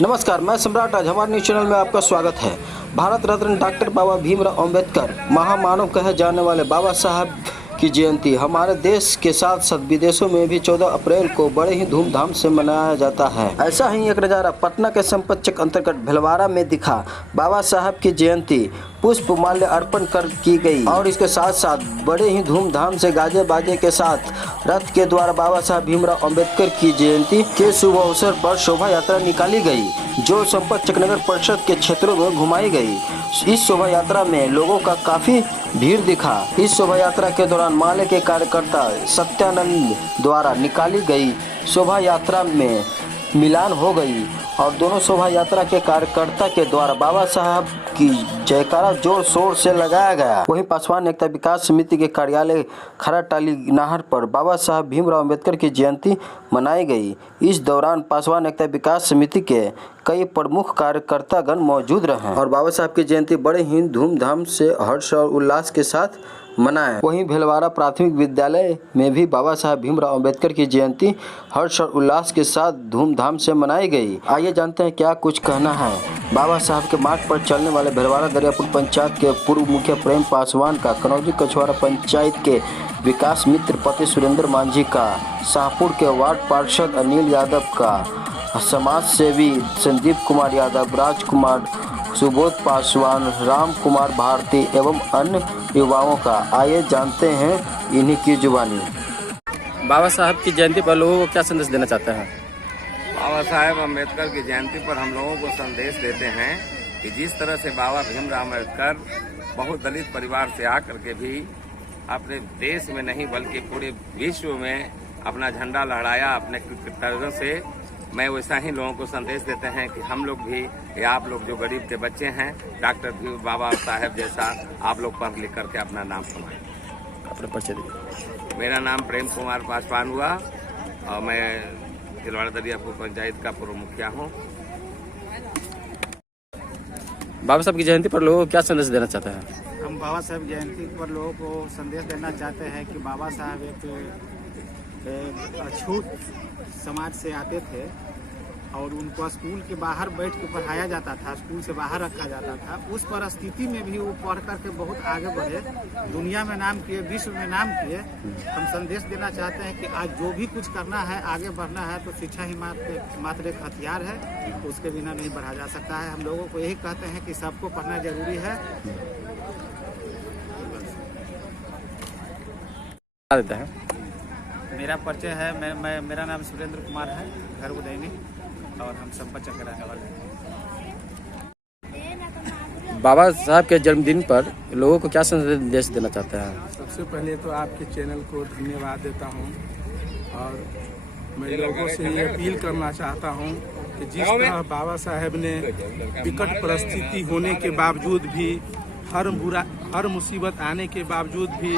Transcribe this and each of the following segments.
नमस्कार, मैं सम्राट। आज हमारे न्यूज चैनल में आपका स्वागत है। भारत रत्न डॉक्टर बाबा भीमराव अंबेडकर महामानव कहे जाने वाले बाबा साहब की जयंती हमारे देश के साथ साथ विदेशों में भी 14 अप्रैल को बड़े ही धूमधाम से मनाया जाता है। ऐसा ही एक नज़ारा पटना के संपत चक अंतर्गत भिलवाड़ा में दिखा। बाबा साहब की जयंती पुष्प माल्य अर्पण कर की गई और इसके साथ साथ बड़े ही धूमधाम से गाजे बाजे के साथ रथ के द्वारा बाबा साहब भीमराव अंबेडकर की जयंती के शुभ अवसर पर शोभा यात्रा निकाली गई, जो संपत चक नगर परिषद के क्षेत्रों में घुमाई गई। इस शोभा यात्रा में लोगों का काफी भीड़ दिखा। इस शोभा यात्रा के दौरान माले के कार्यकर्ता सत्यानंद द्वारा निकाली गई शोभा यात्रा में मिलान हो गई और दोनों शोभा यात्रा के कार्यकर्ता के द्वारा बाबा साहब की जयकारा जोर शोर से लगाया गया। वहीं पासवान एकता विकास समिति के कार्यालय खराटाली नाहर पर बाबा साहब भीमराव अंबेडकर की जयंती मनाई गई। इस दौरान पासवान एकता विकास समिति के कई प्रमुख कार्यकर्तागण मौजूद रहे और बाबा साहब की जयंती बड़े ही धूमधाम से हर्ष और उल्लास के साथ मनाएं। वहीं भिलवाड़ा प्राथमिक विद्यालय में भी बाबा साहब भीमराव अंबेडकर की जयंती हर्ष और उल्लास के साथ धूमधाम से मनाई गई। आइए जानते हैं क्या कुछ कहना है बाबा साहब के मार्ग पर चलने वाले भिलवाड़ा दरियापुर पंचायत के पूर्व मुखिया प्रेम पासवान का, कनौजी कछवाड़ा पंचायत के विकास मित्र पति सुरेंद्र मांझी का, शाहपुर के वार्ड पार्षद अनिल यादव का, समाज सेवी संदीप कुमार यादव, राजकुमार, सुबोध पासवान, राम कुमार भारती एवं अन्य युवाओं का। आइए जानते हैं इन्हीं की जुबानी। बाबा साहब की जयंती पर लोगों को क्या संदेश देना चाहते हैं? बाबा साहेब अम्बेडकर की जयंती पर हम लोगों को संदेश देते हैं कि जिस तरह से बाबा भीमराव अम्बेडकर बहुत दलित परिवार से आकर के भी अपने देश में नहीं बल्कि पूरे विश्व में अपना झंडा लहराया अपने कर्तव्यों से, मैं वैसा ही लोगों को संदेश देते हैं कि हम लोग भी या आप लोग जो गरीब के बच्चे हैं, डॉक्टर बाबा साहेब जैसा आप लोग पढ़ लिख करके अपना नाम कमाएं। अपने परिचय दीजिए। मेरा नाम प्रेम कुमार पासवान हुआ और मैं भिलवाड़ा दरियापुर पंचायत का पूर्व मुखिया हूँ। बाबा साहब की जयंती पर लोगों को क्या संदेश देना चाहते हैं? हम बाबा साहब जयंती पर लोगों को संदेश देना चाहते हैं कि बाबा साहब एक अछूत समाज से आते थे और उनको स्कूल के बाहर बैठ के पढ़ाया जाता था, स्कूल से बाहर रखा जाता था। उस परिस्थिति में भी वो पढ़ करके बहुत आगे बढ़े, दुनिया में नाम किए, विश्व में नाम किए। हम संदेश देना चाहते हैं कि आज जो भी कुछ करना है, आगे बढ़ना है, तो शिक्षा ही मात्र एक हथियार है, उसके बिना नहीं बढ़ा जा सकता है। हम लोगों को यही कहते हैं कि सबको पढ़ना जरूरी है। देता है मेरा परिचय है, मेरा नाम सुरेंद्र कुमार है, घर उदयनी, और हम संपत चक रहने वाले हैं। बाबा साहब के जन्मदिन पर लोगों को क्या संदेश देना चाहते हैं? सबसे पहले तो आपके चैनल को धन्यवाद देता हूं और मैं लोगों से ये अपील करना चाहता हूं कि जिस तरह बाबा साहब ने विकट परिस्थिति होने के बावजूद भी, हर मुसीबत आने के बावजूद भी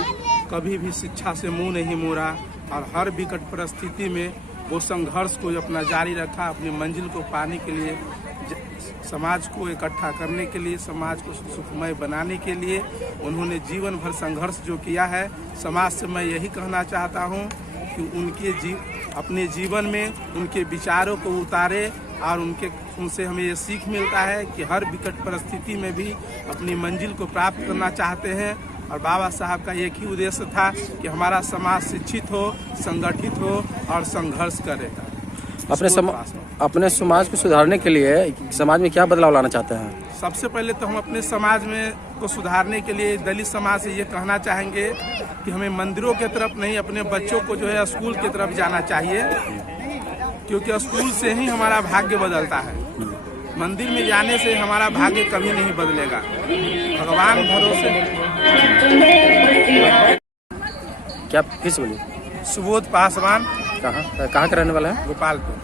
कभी भी शिक्षा से मुंह नहीं मोड़ा और हर विकट परिस्थिति में वो संघर्ष को अपना जारी रखा, अपनी मंजिल को पाने के लिए, समाज को इकट्ठा करने के लिए, समाज को सुखमय बनाने के लिए उन्होंने जीवन भर संघर्ष जो किया है। समाज से मैं यही कहना चाहता हूँ कि अपने जीवन में उनके विचारों को उतारे और उनसे हमें ये सीख मिलता है कि हर विकट परिस्थिति में भी अपनी मंजिल को प्राप्त करना चाहते हैं। और बाबा साहब का एक ही उद्देश्य था कि हमारा समाज शिक्षित हो, संगठित हो और संघर्ष करेगा। अपने समाज को सुधारने के लिए समाज में क्या बदलाव लाना चाहते हैं? सबसे पहले तो हम अपने समाज में को सुधारने के लिए दलित समाज से ये कहना चाहेंगे कि हमें मंदिरों की तरफ नहीं, अपने बच्चों को जो है स्कूल की तरफ जाना चाहिए, क्योंकि स्कूल से ही हमारा भाग्य बदलता है। मंदिर में जाने से हमारा भाग्य कभी नहीं बदलेगा। भगवान भरोसे। क्या किस बोली? सुबोध पासवान। कहाँ का रहने वाला है? गोपालपुर।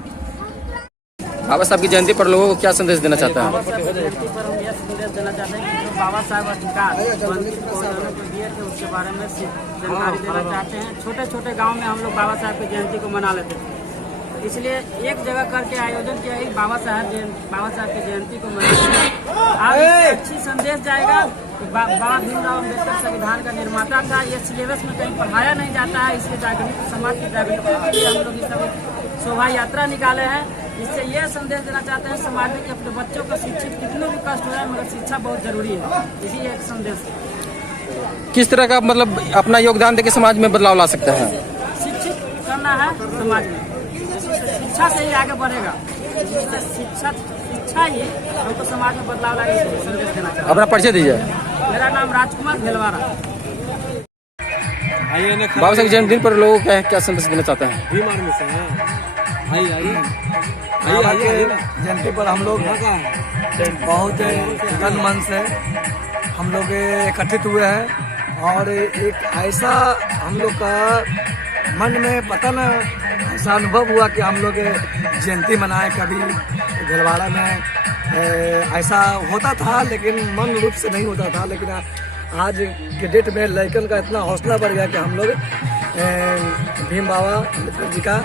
बाबा साहब की जयंती पर लोगों को क्या संदेश देना चाहता है? बाबा साहब की जयंती पर हम यह संदेश देना चाहते हैं कि जो बाबा साहब अधिकार वंचित बहुजनों को दिए थे, उसके बारे में जानकारी देना चाहते हैं। छोटे छोटे गाँव में हम लोग बाबा साहब की जयंती को मना लेते थे, इसलिए एक जगह करके आयोजन किया है बाबा साहब की जयंती को मनाना। आज अच्छी संदेश जाएगा कि बाबा भीमराव अम्बेडकर संविधान का निर्माता था। ये सिलेबस में कहीं पढ़ाया नहीं जाता है, इसलिए जागरूक समाज की जागरूकता के लिए हम लोग इस समय शोभा यात्रा निकाले हैं। इससे ये संदेश देना चाहते हैं समाज में कि अपने बच्चों को शिक्षित कितने भी कष्ट हो जाए मगर शिक्षा बहुत जरूरी है। इसी एक संदेश है। किस तरह का मतलब अपना योगदान देके समाज में बदलाव ला सकते हैं? शिक्षित करना है समाज में, शिक्षा से ही आगे बढ़ेगा। शिक्षा ही हमको समाज में बदलाव लाएगा, इसलिए संदेश देना चाहते हैं। अपना परिचय दीजिए। मेरा नाम राजकुमार भेलवाड़ा। बाबा साहब के जन्मदिन पर लोगों को क्या संदेश देना चाहते हैं? बाबा के जयंती पर हम लोग बहुत तन मन से हम लोग एकत्रित हुए हैं और एक ऐसा हम लोग का मन में पता न ऐसा अनुभव हुआ कि हम लोग जयंती मनाए। कभी भेलवाड़ा में ऐसा होता था लेकिन मन रूप से नहीं होता था, लेकिन आज के डेट में लड़कन का इतना हौसला बढ़ गया कि हम लोग भीम बाबा अम्बेडकर जी का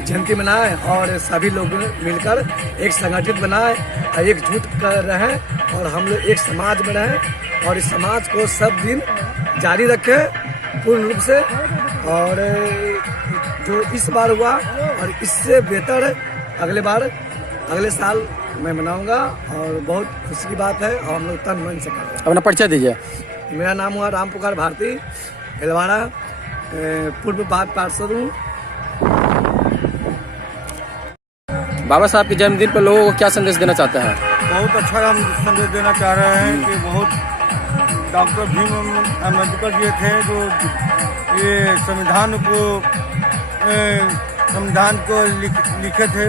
जयंती मनाए और सभी लोग मिलकर एक संगठित बनाए और एकजुट कर रहे और हम लोग एक समाज में रहें और इस समाज को सब दिन जारी रखें पूर्ण रूप से। और जो इस बार हुआ और इससे बेहतर अगले साल मैं मनाऊंगा और बहुत खुशी की बात है और हम लोग तन मन से कर रहे हैं। अपना परिचय दीजिए। मेरा नाम हुआ राम पुकार भारती, भेलवाड़ा पूर्व पार्षद हूँ। बाबा साहब के जन्मदिन पर लोगों को क्या संदेश देना चाहते हैं? बहुत अच्छा हम संदेश देना चाह रहे हैं कि बहुत डॉक्टर भीम अम्बेडकर जी थे जो ये संविधान को लिखे थे।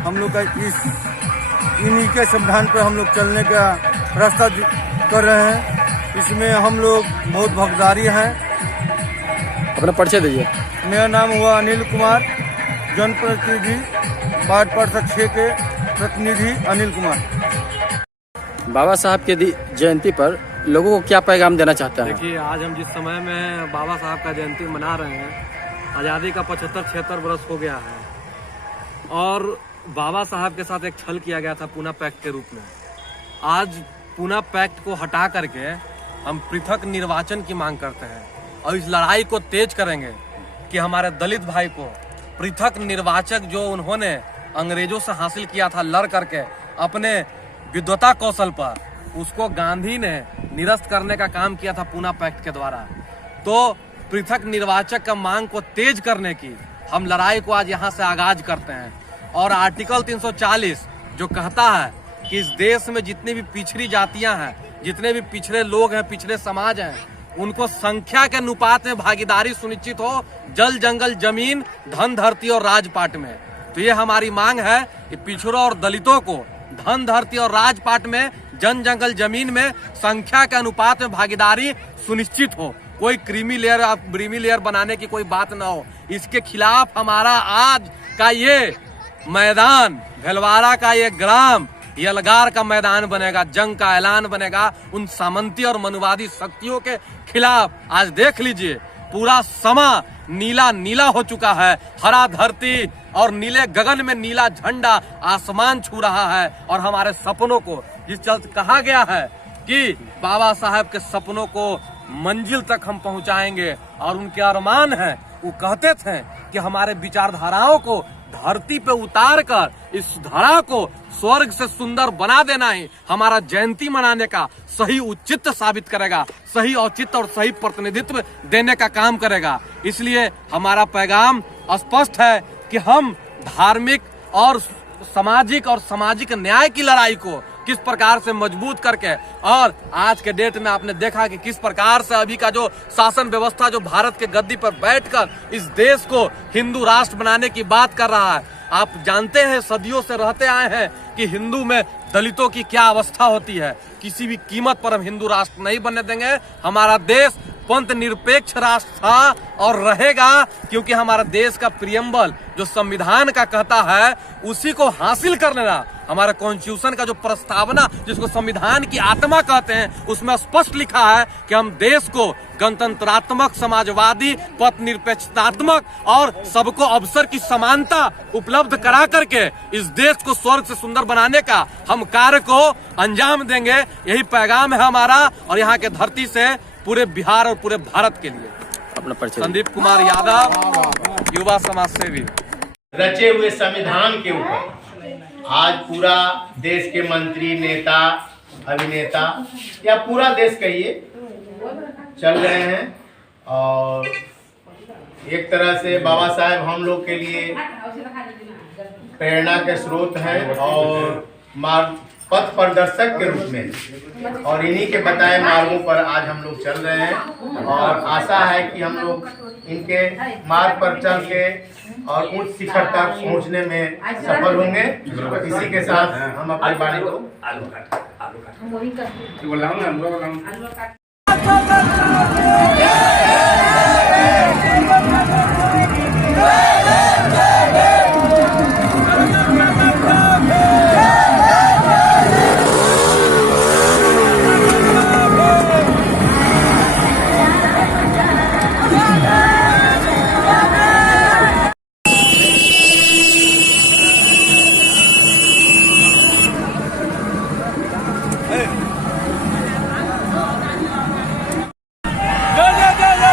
हम लोग का इन्हीं के संविधान पर हम लोग चलने का रास्ता कर रहे हैं। इसमें हम लोग बहुत भागीदारी हैं। अपना परिचय दीजिए। मेरा नाम हुआ अनिल कुमार, जनप्रतिनिधि वार्ड पार्षद 6 के प्रतिनिधि अनिल कुमार। बाबा साहब के जयंती पर लोगों को क्या पैगाम देना चाहते हैं? देखिए, आज हम जिस समय में बाबा साहब का जयंती मना रहे हैं, आज़ादी का 75-76 वर्ष हो गया है और बाबा साहब के साथ एक छल किया गया था पूना पैक्ट के रूप में। आज पूना पैक्ट को हटा करके हम पृथक निर्वाचन की मांग करते हैं और इस लड़ाई को तेज करेंगे कि हमारे दलित भाई को पृथक निर्वाचक जो उन्होंने अंग्रेजों से हासिल किया था लड़ करके अपने विद्वता कौशल पर, उसको गांधी ने निरस्त करने का काम किया था पूना पैक्ट के द्वारा। तो पृथक निर्वाचक का मांग को तेज करने की हम लड़ाई को आज यहाँ से आगाज करते हैं। और आर्टिकल 340 जो कहता है कि इस देश में जितनी भी पिछड़ी जातियां हैं, जितने भी पिछड़े लोग हैं, पिछड़े समाज हैं, उनको संख्या के अनुपात में भागीदारी सुनिश्चित हो जल जंगल जमीन धन धरती और राजपाट में। तो ये हमारी मांग है कि पिछड़ों और दलितों को धन धरती और राजपाट में जन जंगल जमीन में संख्या के अनुपात में भागीदारी सुनिश्चित हो। कोई क्रीमी लेयर बनाने की कोई बात ना हो। इसके खिलाफ हमारा आज का ये मैदान, भेलवाड़ा का ये ग्राम यलगार का मैदान बनेगा, जंग का ऐलान बनेगा उन सामंती और मनुवादी शक्तियों के खिलाफ। आज देख लीजिए पूरा समा नीला नीला हो चुका है, हरा धरती और नीले गगन में नीला झंडा आसमान छू रहा है। और हमारे सपनों को जिस चलते कहा गया है कि बाबा साहब के सपनों को मंजिल तक हम पहुंचाएंगे और उनके अरमान हैं, वो कहते थे कि हमारे विचारधाराओं को धरती पे उतार कर इस धरा को स्वर्ग से सुंदर बना देना ही हमारा जयंती मनाने का सही उचित साबित करेगा, सही औचित्य और सही प्रतिनिधित्व देने का काम करेगा। इसलिए हमारा पैगाम स्पष्ट है कि हम धार्मिक और सामाजिक न्याय की लड़ाई को किस प्रकार से मजबूत करके, और आज के डेट में आपने देखा कि किस प्रकार से अभी का जो शासन व्यवस्था जो भारत के गद्दी पर बैठकर इस देश को हिंदू राष्ट्र बनाने की बात कर रहा है। आप जानते हैं, सदियों से रहते आए हैं कि हिंदू में दलितों की क्या अवस्था होती है। किसी भी कीमत पर हम हिंदू राष्ट्र नहीं बनने देंगे। हमारा देश पंथ निरपेक्ष राष्ट्र था और रहेगा, क्योंकि हमारा देश का प्रियम्बल जो संविधान का कहता है उसी को हासिल कर लेना। हमारा कॉन्स्टिट्यूशन का जो प्रस्तावना जिसको संविधान की आत्मा कहते हैं, उसमें स्पष्ट लिखा है कि हम देश को गणतंत्रात्मक, समाजवादी, पथ निरपेक्षतात्मक और सबको अवसर की समानता उपलब्ध करा करके इस देश को स्वर्ग से सुंदर बनाने का हम कार्य को अंजाम देंगे। यही पैगाम है हमारा और यहाँ के धरती से पूरे बिहार और पूरे भारत के लिए। अपना परिचय। संदीप कुमार यादव, युवा समाज सेवी। रचे हुए संविधान के ऊपर आज पूरा देश के मंत्री, नेता, अभिनेता या पूरा देश कहिए चल रहे हैं और एक तरह से बाबा साहेब हम लोग के लिए प्रेरणा के स्रोत हैं और मार्ग पथ प्रदर्शक के रूप में, और इन्हीं के बताए मार्गों पर आज हम लोग चल रहे हैं और आशा है कि हम लोग इनके मार्ग पर चल के और उच्च शिखर तक पहुंचने में सफल होंगे। इसी के साथ हम अपनी वाणी को जय जय जय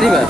धीमे धीमे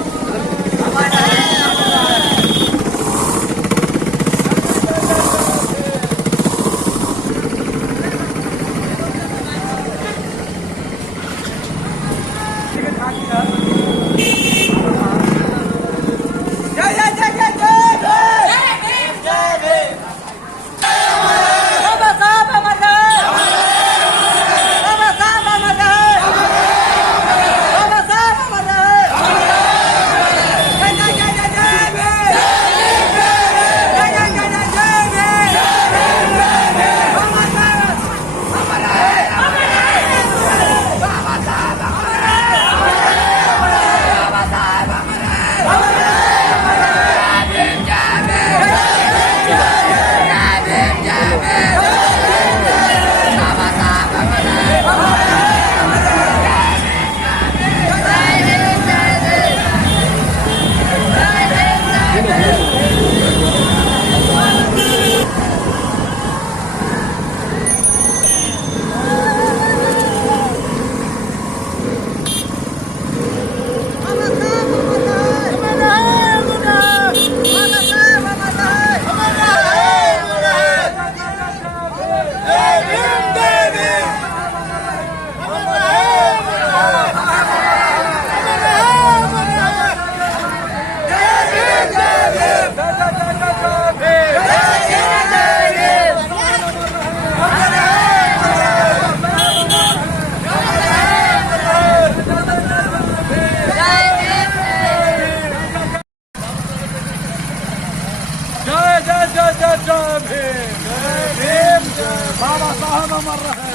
बाबा साहब अमर रहे,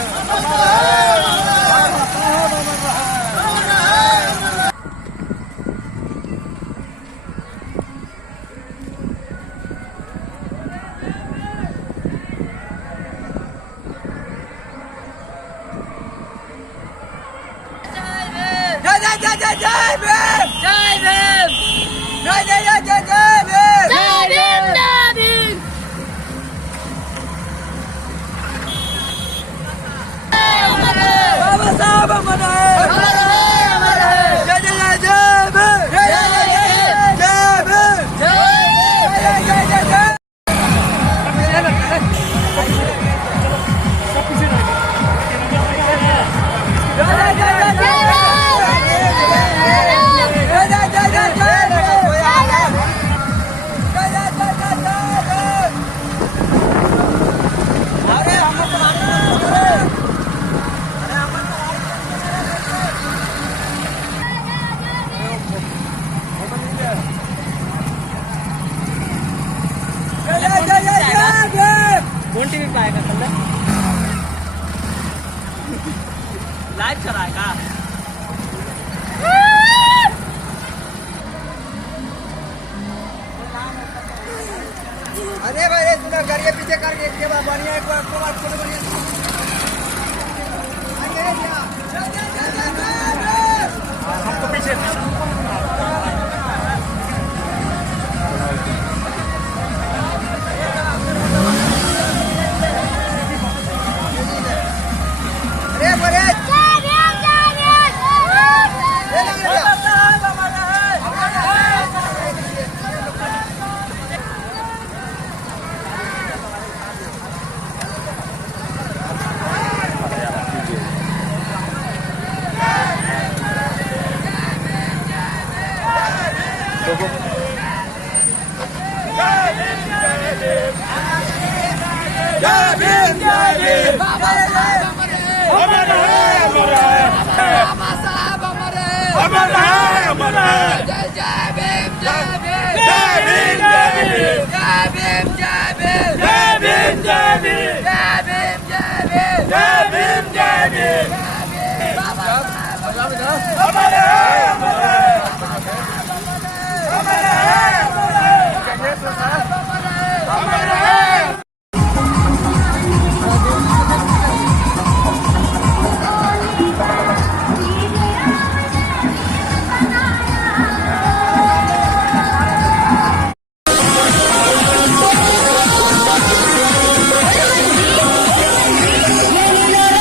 बाबा साहब अमर रहे। जय जय जय जय जय भीम, जय भीम, जय जय जय जय जय भीम, जय भीम, जय भीम। बाबा साहब अमर रहे, अमर रहे। जय जय जय जय भीम, जय जय जय जय भीम, जय जय जय जय। कौन टीवी पे आएगा कल लाइव चलाएगा। अरे भाई सुना गाड़ी पीछे करके एक बार बढ़िया एक बार फोटो बढ़िया हमको पीछे Yeah.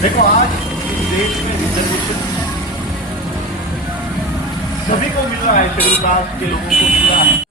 देखो आज इस देश में रिजर्वेशन सभी को मिल रहा है, शेड्यूल कास्ट के लोगों को मिल रहा है।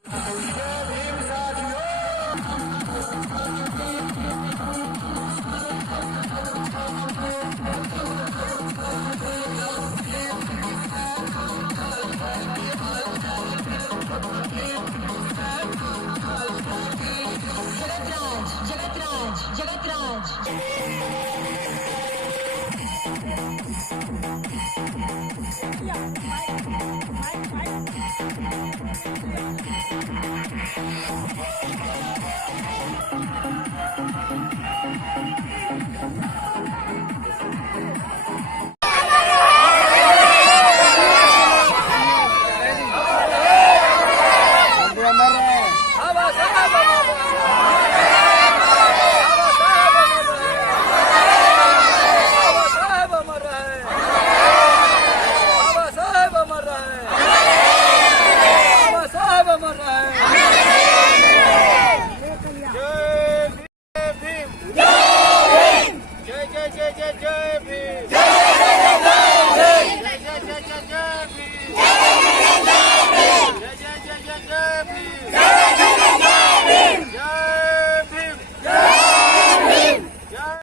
हमारा